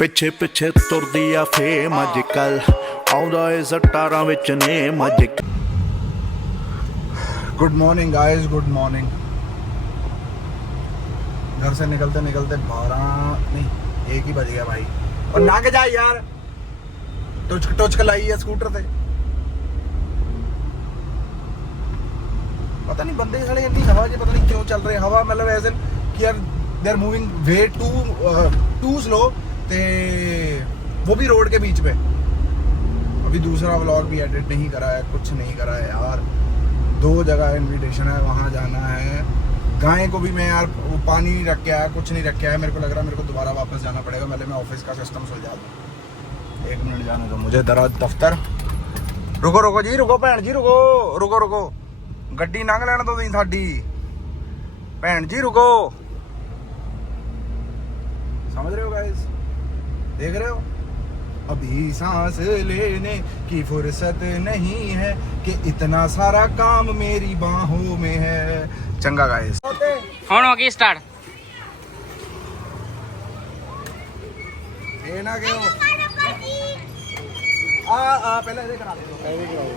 ਪਿੱਛੇ ਪਿੱਛੇ ਤੁਰਦੀ ਆ ਫੇਮ ਅੱਜ ਕੱਲ ਆਉਂਦਾ ਏ ਸਟਾਰਾਂ ਵਿੱਚ ਨੇਮ ਅੱਜ। Good morning guys, good morning. घर से निकलते निकलते 12 नहीं 1 ही बज गया भाई। और ना के जा यार, टुचक लाई है स्कूटर पे। पता नहीं बंदे साले इतनी हवा जी पता नहीं क्यों चल रहे हवा, मतलब ऐसे कि यार they are moving way too slow, ते वो भी रोड के बीच पे। अभी दूसरा व्लॉग भी एडिट नहीं करा है, कुछ नहीं करा है यार। 2 जगह इनविटेशन है, वहाँ जाना है। गाय को भी मैं यार पानी नहीं रख के आया, कुछ नहीं रख के आया। मेरे को लग रहा है मेरे को दोबारा वापस जाना पड़ेगा। पहले मैं ऑफिस का सिस्टम सुलझा दूँ। 1 मिनट जाने दो मुझे दरा दफ्तर। रुको रुको जी, रुको भैन जी, रुको रुको रुको, गड्डी लंघ लैन दो तुसीं साडी। भैन जी रुको, समझ रहे हो गाइस, देख रहे हो। अभी सांस लेने की फुर्सत नहीं है कि इतना सारा काम मेरी बाहों में है। चंगा गाइस, ਹੁਣ ਹੋ ਗਈ ਸਟਾਰਟ। ये ना क्यों आ पहले ये करा दो, पहले करा दो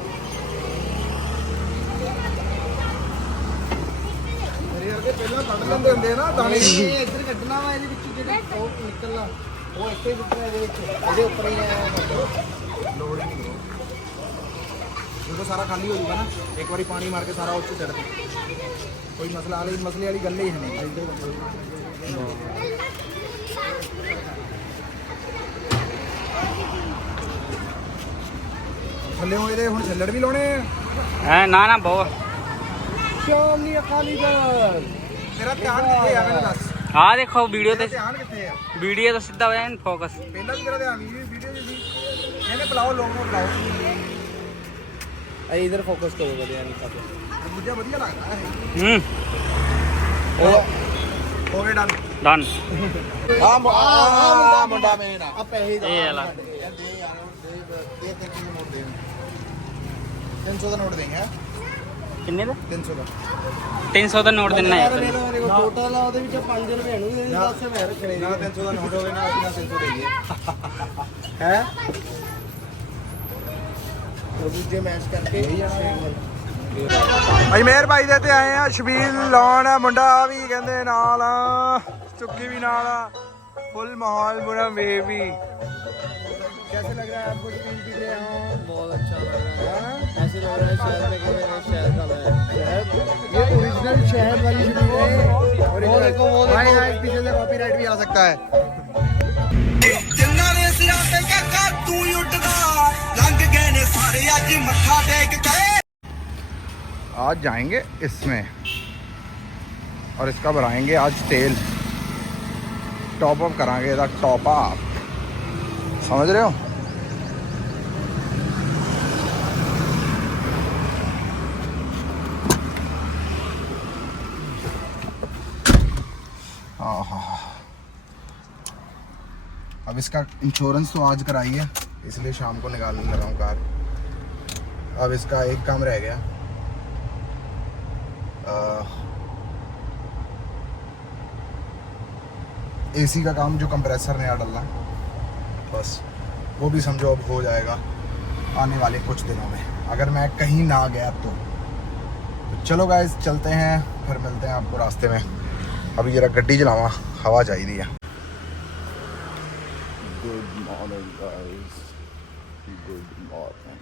मेरे यार के पहला ਕੱਢ ਲੈਂਦੇ ਹੁੰਦੇ ਨਾ ਦਾਣੇ। ਇਹ ਇੱਧਰ ਕੱਢਣਾ ਵਾ, ਇਹਦੇ ਵਿੱਚ ਜਿਹੜੇ ਉਹ ਨਿਕਲਣਾ ਉਹ ਇੱਥੇ ਸੁੱਟਣਾ, ਇਹਦੇ ਵਿੱਚ ਇਹਦੇ ਉੱਪਰ ਹੀ ਹੈ। ਲੋੜ ਨਹੀਂ, ਜਦੋਂ ਸਾਰਾ ਖਾਲੀ ਹੋ ਜਾਊਗਾ ਨਾ ਇੱਕ ਵਾਰੀ ਪਾਣੀ ਮਾਰ ਕੇ ਸਾਰਾ ਉੱਥੇ ਛੱਡ ਦੇ। ਕੋਈ ਮਸਲੇ ਵਾਲੀ ਗੱਲ ਹੀ ਹੈ ਨਹੀਂ। ਥੱਲੇ ਇਹਦੇ ਹੁਣ ਛੱਲੜ ਵੀ ਲਾਉਣੇ ਆ। ਨਾ ਨਾ ਬਹੁਤ ਸ਼ਾਮ ਨਹੀਂ ਅਕਾਲੀ ਦਲ। ਤੇਰਾ ਧਿਆਨ ਕਿੱਥੇ ਆ ਮੈਨੂੰ ਦੱਸ। ਆ ਦੇਖੋ ਵੀਡੀਓ ਤੇ, ਧਿਆਨ ਕਿੱਥੇ ਆ? ਵੀਡੀਓ ਤੋਂ ਸਿੱਧਾ ਹੋ ਜਾਏ ਫੋਕਸ। ਪਹਿਲਾਂ ਵੀ ਤੇਰਾ ਧਿਆਨ ਵੀਡੀਓ ਜੀ ਸੀ। ਇਹਨੇ ਬੁਲਾਓ, ਲੋਕ ਨੂੰ ਬੁਲਾਓ। आई इधर फोकस करो बढ़िया नहीं खाते मुझे बढ़िया लगता है। हो गए डन ਡਨ। हां मुंडा मेरा अब पैसे ਇਹ ਵਾਲਾ ये 300 का नोट देंगे। ਕਿੰਨੇ ਦਾ? 300 का 300 ਦਾ ਨੋਟ ਦੇਣਾ ਹੈ। टोटल ਉਹਦੇ ਵਿੱਚ 5 ਰੁਪਏ ਨੂੰ ਦੇ 10 ਰੁਪਏ ਰੱਖਣੇ ना 300 का नोट होवे ना, अपना 300 देंगे हैं। दूजे मैच करके ਅਜਮੇਰ ਭਾਈ ਦੇ ਤੇ ਆਏ ਆ ਸ਼ਬੀਲ ਲਾਉਣ। ਮੁੰਡਾ ਵੀ ਕਹਿੰਦੇ ਨਾਲ ਆ, ਚੁੱਕੀ ਵੀ ਨਾਲ ਆ। फुल माहौल बुरा वे भी। कैसे लग रहा है आपको शबील पी के यहाँ? बहुत अच्छा लग रहा है। ऐसे लग रहा है शहर में कि मेरे शहर का है। ये ओरिजिनल शहर वाली शबील है। वो देखो वो भाई यहाँ पीछे से कॉपीराइट भी आ सकता है। आज जाएंगे इसमें और इसका भराएंगे आज तेल। टॉप अप कराएंगे, टॉप अप, समझ रहे हो। अब इसका इंश्योरेंस तो आज कराई है, इसलिए शाम को निकालने लगा हूँ कार। अब इसका एक काम रह गया, एसी का काम, जो कंप्रेसर नया डालना, बस वो भी समझो अब हो जाएगा आने वाले कुछ दिनों में, अगर मैं कहीं ना गया तो चलो गाइस चलते हैं, फिर मिलते हैं आपको रास्ते में। अभी जरा गड्डी चलावा, हवा चाहिए है। Good morning guys, good morning.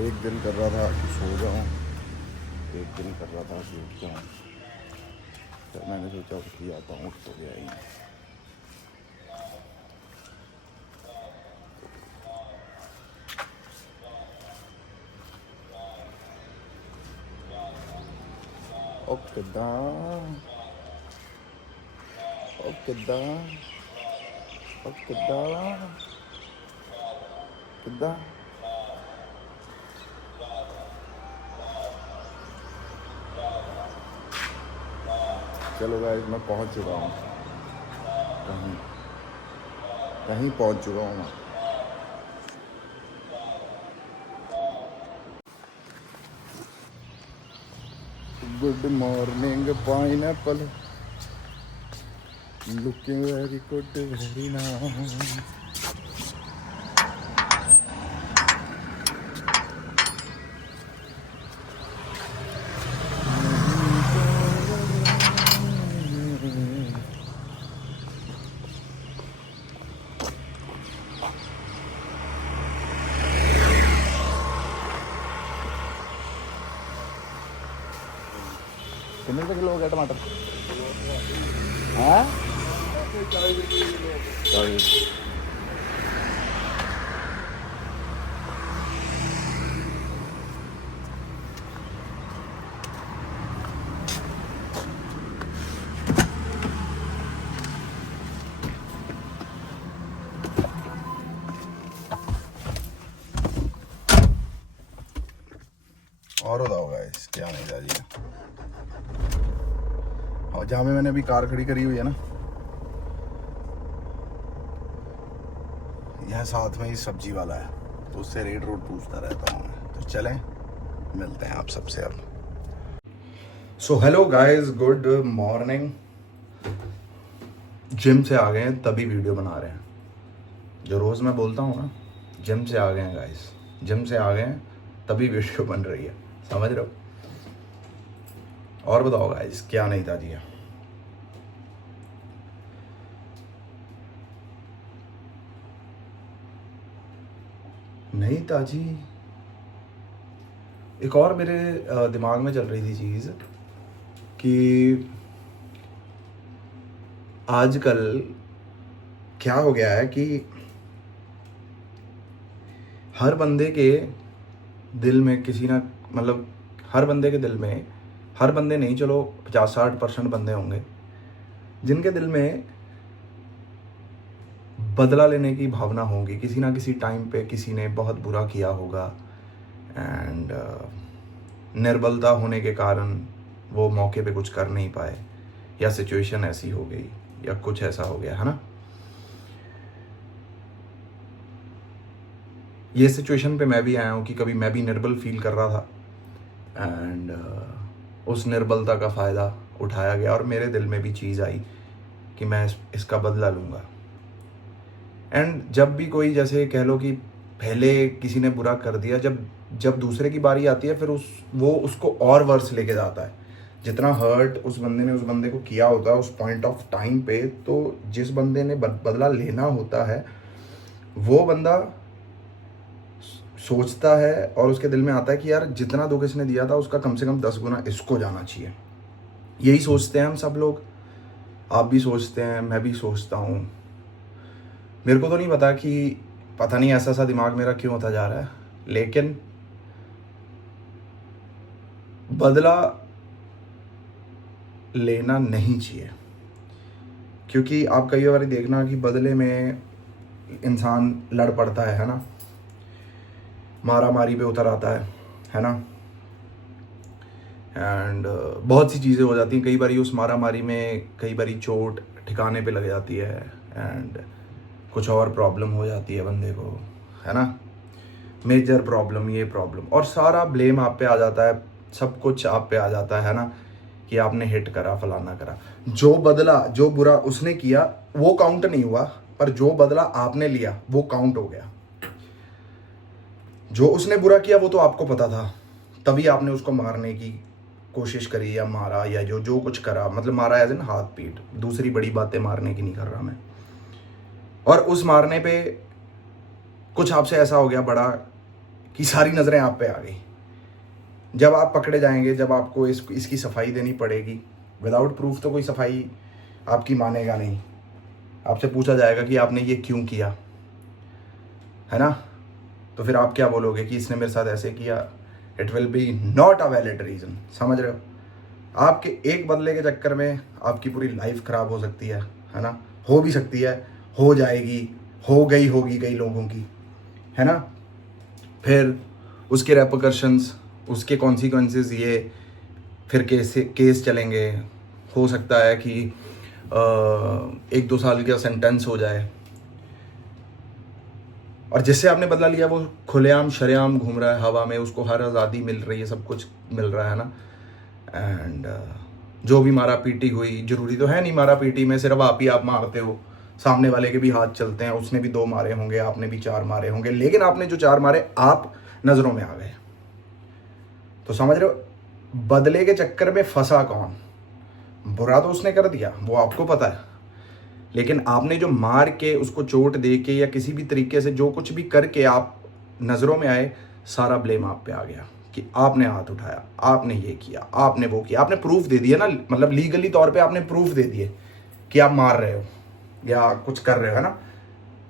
एक दिन कर रहा था कि सो जाऊँ, एक दिन कर रहा था कि उठ जाऊँ, तो मैंने सोचा उठ के आता हूँ, उठ तो गया ही। किद्दां चलो गाइस मैं पहुंच चुका हूँ, कहीं पहुंच चुका हूँ मैं। Good morning, pineapple. Looking very good, very nice. कितने किलो हो गया टमाटर? हाँ? और बताओ गाइस, क्या नहीं था जी। और जहाँ में मैंने अभी कार खड़ी करी हुई है ना, यह साथ में ही सब्जी वाला है, तो उससे रेड रोड पूछता रहता हूँ मैं। तो चलें, मिलते हैं आप सबसे अब। So hello guys, good morning. Gym से आ गए हैं तभी वीडियो बना रहे हैं। जो रोज़ मैं बोलता हूँ ना, जिम से आ गए हैं गाइस, जिम से आ गए हैं तभी वीडियो बन रही है, समझ रहे हो? और बताओ गाइस, क्या नहीं था जी? नहीं था जी। एक और मेरे दिमाग में चल रही थी चीज़ कि आजकल क्या हो गया है कि हर बंदे के दिल में किसी ना, मतलब हर बंदे के दिल में, हर बंदे नहीं, चलो 50-60% बंदे होंगे जिनके दिल में बदला लेने की भावना होगी। किसी ना किसी टाइम पे किसी ने बहुत बुरा किया होगा एंड निर्बलता होने के कारण वो मौके पे कुछ कर नहीं पाए, या सिचुएशन ऐसी हो गई, या कुछ ऐसा हो गया, है ना? ये सिचुएशन पे मैं भी आया हूँ कि कभी मैं भी निर्बल फील कर रहा था एंड उस निर्बलता का फ़ायदा उठाया गया और मेरे दिल में भी चीज़ आई कि मैं इसका बदला लूँगा। एंड जब भी कोई, जैसे कह लो कि पहले किसी ने बुरा कर दिया, जब दूसरे की बारी आती है फिर वो उसको और वर्स लेके जाता है। जितना हर्ट उस बंदे ने उस बंदे को किया होता है उस पॉइंट ऑफ टाइम पे, तो जिस बंदे ने बदला लेना होता है वो बंदा सोचता है और उसके दिल में आता है कि यार जितना दुख इसने दिया था उसका कम से कम 10 गुना इसको जाना चाहिए। यही सोचते हैं हम सब लोग, आप भी सोचते हैं, मैं भी सोचता हूँ। मेरे को तो नहीं पता कि, पता नहीं ऐसा सा दिमाग मेरा क्यों होता जा रहा है, लेकिन बदला लेना नहीं चाहिए। क्योंकि आप कई बार देखना कि बदले में इंसान लड़ पड़ता है ना, मारा मारी पे उतर आता है ना? एंड बहुत सी चीज़ें हो जाती हैं। कई बार उस मारा मारी में कई बार चोट ठिकाने पे लग जाती है एंड कुछ और प्रॉब्लम हो जाती है बंदे को, है ना? मेजर प्रॉब्लम, ये प्रॉब्लम, और सारा ब्लेम आप पे आ जाता है, सब कुछ आप पे आ जाता है ना, कि आपने हिट करा, फलाना करा। जो बदला, जो बुरा उसने किया वो काउंट नहीं हुआ, पर जो बदला आपने लिया वो काउंट हो गया। जो उसने बुरा किया वो तो आपको पता था, तभी आपने उसको मारने की कोशिश करी या मारा, या जो कुछ करा, मतलब मारा एज इन हाथ पीट, दूसरी बड़ी बातें मारने की नहीं कर रहा मैं। और उस मारने पे कुछ आपसे ऐसा हो गया बड़ा कि सारी नज़रें आप पे आ गई। जब आप पकड़े जाएंगे, जब आपको इसकी सफाई देनी पड़ेगी, विदाउट प्रूफ तो कोई सफाई आपकी मानेगा नहीं। आपसे पूछा जाएगा कि आपने ये क्यों किया, है ना? तो फिर आप क्या बोलोगे कि इसने मेरे साथ ऐसे किया? It will be not a valid reason, समझ रहे हो? आपके एक बदले के चक्कर में आपकी पूरी लाइफ ख़राब हो सकती है ना? हो भी सकती है, हो जाएगी, हो गई होगी कई लोगों की, है ना? फिर उसके रेपरकशंस, उसके कॉन्सिक्वेंसेस, ये फिर केस चलेंगे। हो सकता है कि 1-2 साल का सेंटेंस हो जाए, और जिससे आपने बदला लिया वो खुलेआम शरेआम घूम रहा है हवा में, उसको हर आज़ादी मिल रही है, सब कुछ मिल रहा है ना? एंड जो भी मारा पीटी हुई, जरूरी तो है नहीं मारा पीटी में सिर्फ आप ही आप मारते हो, सामने वाले के भी हाथ चलते हैं, उसने भी 2 मारे होंगे, आपने भी 4 मारे होंगे, लेकिन आपने जो 4 मारे आप नज़रों में आ गए। तो समझ रहे हो, बदले के चक्कर में फंसा कौन? बुरा तो उसने कर दिया, वो आपको पता है, लेकिन आपने जो मार के उसको चोट दे के या किसी भी तरीके से जो कुछ भी करके आप नज़रों में आए, सारा ब्लेम आप पे आ गया कि आपने हाथ उठाया, आपने ये किया, आपने वो किया। आपने प्रूफ दे दिया ना, मतलब लीगली तौर पे आपने प्रूफ दे दिए कि आप मार रहे हो या कुछ कर रहे हो, है ना।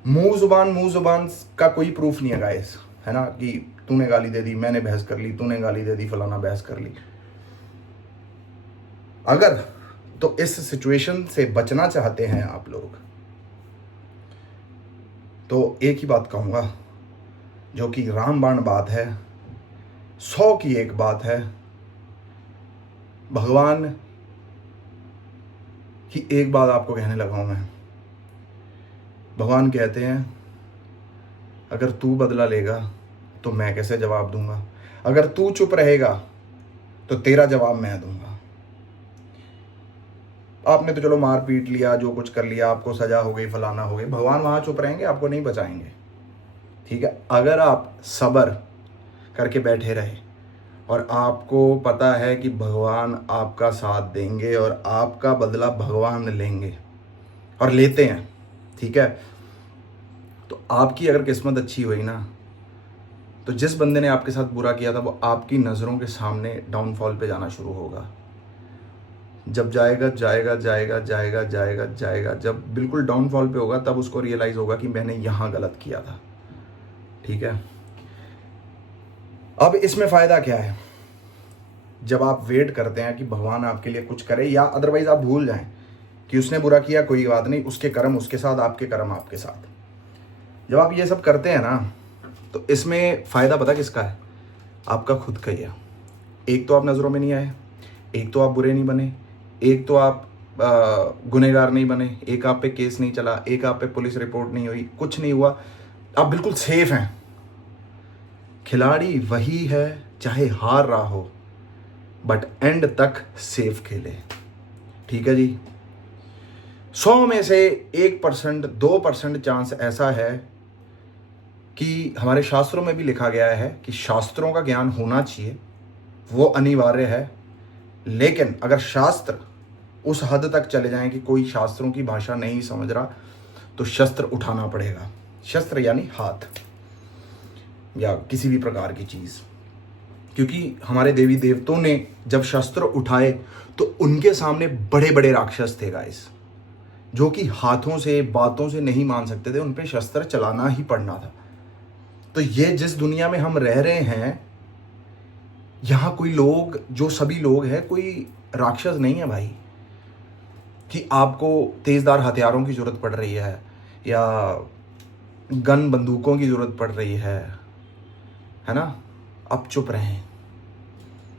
मुंह जुबान का कोई प्रूफ नहीं है गाइस, है ना, कि तूने गाली दे दी, मैंने बहस कर ली, तूने गाली दे दी, फलाना बहस कर ली। अगर तो इस सिचुएशन से बचना चाहते हैं आप लोग, तो एक ही बात कहूंगा, जो कि रामबाण बात है, 100 की एक बात है, भगवान की एक बात आपको कहने लगा हूं मैं। भगवान कहते हैं अगर तू बदला लेगा तो मैं कैसे जवाब दूंगा, अगर तू चुप रहेगा तो तेरा जवाब मैं दूंगा। आपने तो चलो मार पीट लिया, जो कुछ कर लिया, आपको सजा हो गई, फलाना हो गई, भगवान वहां चुप रहेंगे, आपको नहीं बचाएंगे, ठीक है। अगर आप सब्र करके बैठे रहे और आपको पता है कि भगवान आपका साथ देंगे और आपका बदला भगवान लेंगे और लेते हैं, ठीक है, तो आपकी अगर किस्मत अच्छी हुई ना, तो जिस बंदे ने आपके साथ बुरा किया था वो आपकी नज़रों के सामने डाउनफॉल पे जाना शुरू होगा। जब जाएगा, जब बिल्कुल डाउनफॉल पे होगा, तब उसको रियलाइज होगा कि मैंने यहाँ गलत किया था, ठीक है। अब इसमें फ़ायदा क्या है, जब आप वेट करते हैं कि भगवान आपके लिए कुछ करे, या अदरवाइज आप भूल जाएं कि उसने बुरा किया, कोई बात नहीं, उसके कर्म उसके साथ, आपके कर्म आपके साथ। जब आप ये सब करते हैं ना, तो इसमें फ़ायदा पता किसका है? आपका खुद का ही है। एक तो आप नज़रों में नहीं आए, एक तो आप बुरे नहीं बने, एक तो आप गुनहगार नहीं बने, एक आप पे केस नहीं चला, एक आप पे पुलिस रिपोर्ट नहीं हुई, कुछ नहीं हुआ, आप बिल्कुल सेफ हैं। खिलाड़ी वही है चाहे हार रहा हो, बट एंड तक सेफ खेले, ठीक है जी। 100 में से 1%, 2% चांस ऐसा है कि हमारे शास्त्रों में भी लिखा गया है कि शास्त्रों का ज्ञान होना चाहिए, वो अनिवार्य है, लेकिन अगर शास्त्र उस हद तक चले जाएं कि कोई शास्त्रों की भाषा नहीं समझ रहा, तो शस्त्र उठाना पड़ेगा। शस्त्र यानी हाथ या किसी भी प्रकार की चीज़, क्योंकि हमारे देवी देवताओं ने जब शस्त्र उठाए तो उनके सामने बड़े बड़े राक्षस थे गाइस, जो कि हाथों से बातों से नहीं मान सकते थे, उन पे शस्त्र चलाना ही पड़ना था। तो ये जिस दुनिया में हम रह रहे हैं, यहाँ कोई लोग, जो सभी लोग हैं, कोई राक्षस नहीं है भाई, कि आपको तेज़दार हथियारों की ज़रूरत पड़ रही है या गन बंदूकों की ज़रूरत पड़ रही है ना। अब चुप रहें।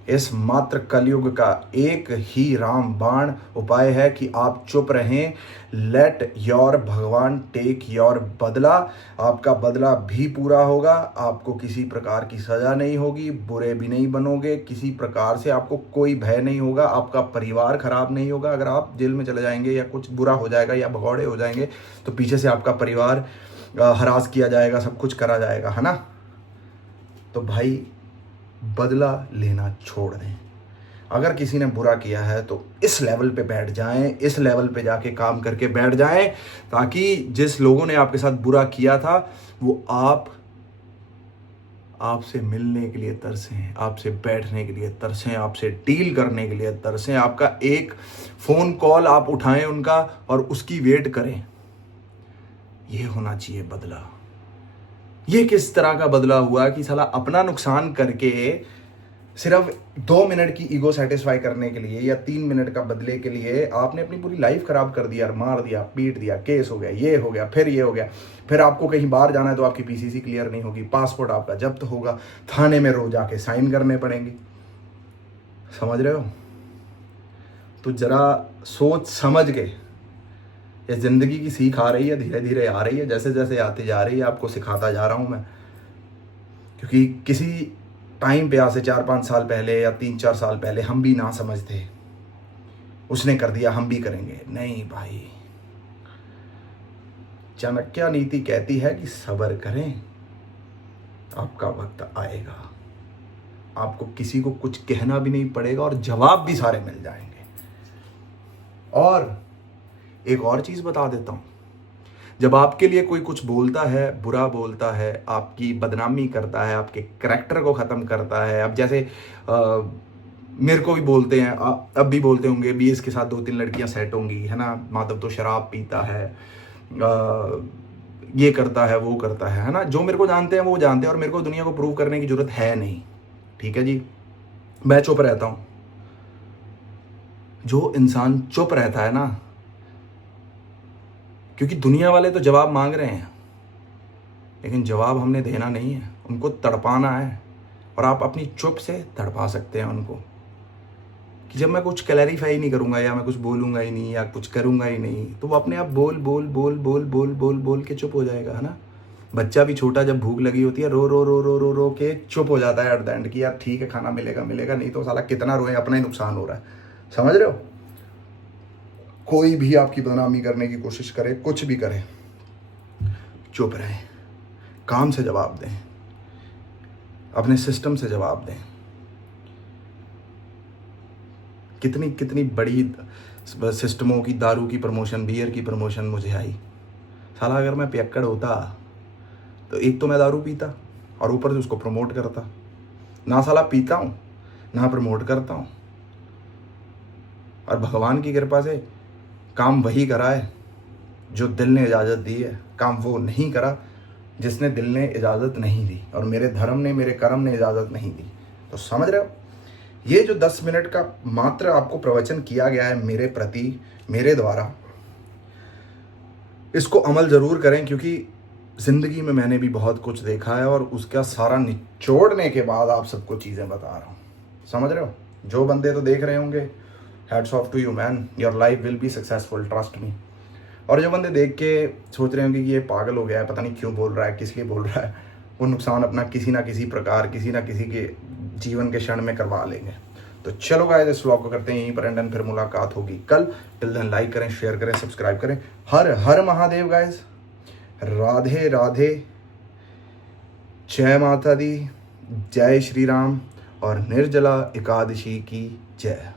इस मात्र कलयुग का एक ही रामबाण उपाय है कि आप चुप रहें। लेट योर भगवान टेक योर बदला। आपका बदला भी पूरा होगा, आपको किसी प्रकार की सज़ा नहीं होगी, बुरे भी नहीं बनोगे, किसी प्रकार से आपको कोई भय नहीं होगा, आपका परिवार खराब नहीं होगा। अगर आप जेल में चले जाएंगे या कुछ बुरा हो जाएगा या भगौड़े हो जाएंगे, तो पीछे से आपका परिवार हरास किया जाएगा, सब कुछ करा जाएगा, है ना। तो भाई बदला लेना छोड़ दें। अगर किसी ने बुरा किया है तो इस लेवल पे बैठ जाएं, इस लेवल पे जाके काम करके बैठ जाएं, ताकि जिस लोगों ने आपके साथ बुरा किया था वो आपसे मिलने के लिए तरसें, आपसे बैठने के लिए तरसें, आपसे डील करने के लिए तरसें। आपका एक फ़ोन कॉल आप उठाएं उनका और उसकी वेट करें। ये होना चाहिए बदला। ये किस तरह का बदला हुआ कि साला अपना नुकसान करके सिर्फ 2 मिनट की ईगो सेटिस्फाई करने के लिए या 3 मिनट का बदले के लिए आपने अपनी पूरी लाइफ खराब कर दिया, मार दिया, पीट दिया, केस हो गया, ये हो गया, फिर ये हो गया, फिर आपको कहीं बाहर जाना है तो आपकी पीसीसी क्लियर नहीं होगी, पासपोर्ट आपका जब्त होगा, थाने में रोज जाके साइन करने पड़ेंगे। समझ रहे हो? तो जरा सोच समझ के, ये ज़िंदगी की सीख आ रही है, धीरे धीरे आ रही है, जैसे जैसे आती जा रही है आपको सिखाता जा रहा हूँ मैं। क्योंकि किसी टाइम पे आज से 4-5 साल पहले या 3-4 साल पहले हम भी ना समझते, उसने कर दिया हम भी करेंगे। नहीं भाई, चाणक्य नीति कहती है कि सब्र करें, आपका वक्त आएगा, आपको किसी को कुछ कहना भी नहीं पड़ेगा और जवाब भी सारे मिल जाएंगे। और एक और चीज बता देता हूं, जब आपके लिए कोई कुछ बोलता है, बुरा बोलता है, आपकी बदनामी करता है, आपके करैक्टर को ख़त्म करता है, अब जैसे मेरे को भी बोलते हैं, अब भी बोलते होंगे भी इसके साथ 2-3 लड़कियां सेट होंगी, है ना, माधव तो शराब पीता है, ये करता है, वो करता है ना। जो मेरे को जानते हैं वो जानते हैं और मेरे को दुनिया को प्रूव करने की जरूरत है नहीं, ठीक है जी। मैं चुप रहता हूँ। जो इंसान चुप रहता है ना, क्योंकि दुनिया वाले तो जवाब मांग रहे हैं, लेकिन जवाब हमने देना नहीं है, उनको तड़पाना है। और आप अपनी चुप से तड़पा सकते हैं उनको, कि जब मैं कुछ क्लैरिफाई नहीं करूंगा या मैं कुछ बोलूंगा ही नहीं या कुछ करूंगा ही नहीं, तो वो अपने आप बोल बोल बोल बोल बोल बोल बोल के चुप हो जाएगा, है ना। बच्चा भी छोटा जब भूख लगी होती है रो रो रो रो रो रो के चुप हो जाता है एट द एंड, कि यार ठीक है खाना मिलेगा मिलेगा, नहीं तो साला कितना रोए, अपना ही नुकसान हो रहा है। समझ रहे हो। कोई भी आपकी बदनामी करने की कोशिश करे, कुछ भी करे, चुप रहें, काम से जवाब दें, अपने सिस्टम से जवाब दें। कितनी कितनी बड़ी सिस्टमों की, दारू की प्रमोशन, बियर की प्रमोशन मुझे आई। साला अगर मैं पियक्कड़ होता तो एक तो मैं दारू पीता और ऊपर से उसको प्रमोट करता। ना साला पीता हूँ ना प्रमोट करता हूँ, और भगवान की कृपा से काम वही करा है जो दिल ने इजाज़त दी है, काम वो नहीं करा जिसने दिल ने इजाज़त नहीं दी, और मेरे धर्म ने, मेरे कर्म ने इजाज़त नहीं दी। तो समझ रहे हो, ये जो 10 मिनट का मात्र आपको प्रवचन किया गया है मेरे प्रति, मेरे द्वारा, इसको अमल ज़रूर करें, क्योंकि ज़िंदगी में मैंने भी बहुत कुछ देखा है और उसका सारा निचोड़ने के बाद आप सबको चीज़ें बता रहा हूँ। समझ रहे हो। जो बंदे तो देख रहे होंगे, hats off to you man, your life will be successful, trust me. और जो बंदे देख के सोच रहे होंगे कि ये पागल हो गया है, पता नहीं क्यों बोल रहा है, किस लिए बोल रहा है, वो नुकसान अपना किसी ना किसी प्रकार, किसी ना किसी के जीवन के क्षण में करवा लेंगे। तो चलो गाइस, इस व्लॉग को करते हैं यहीं पर एंड, फिर मुलाकात होगी कल। टिल देन लाइक करें, शेयर करें, सब्सक्राइब करें। हर हर महादेव गाइस, राधे राधे, जय माता दी, जय श्री राम और निर्जला एकादशी की जय।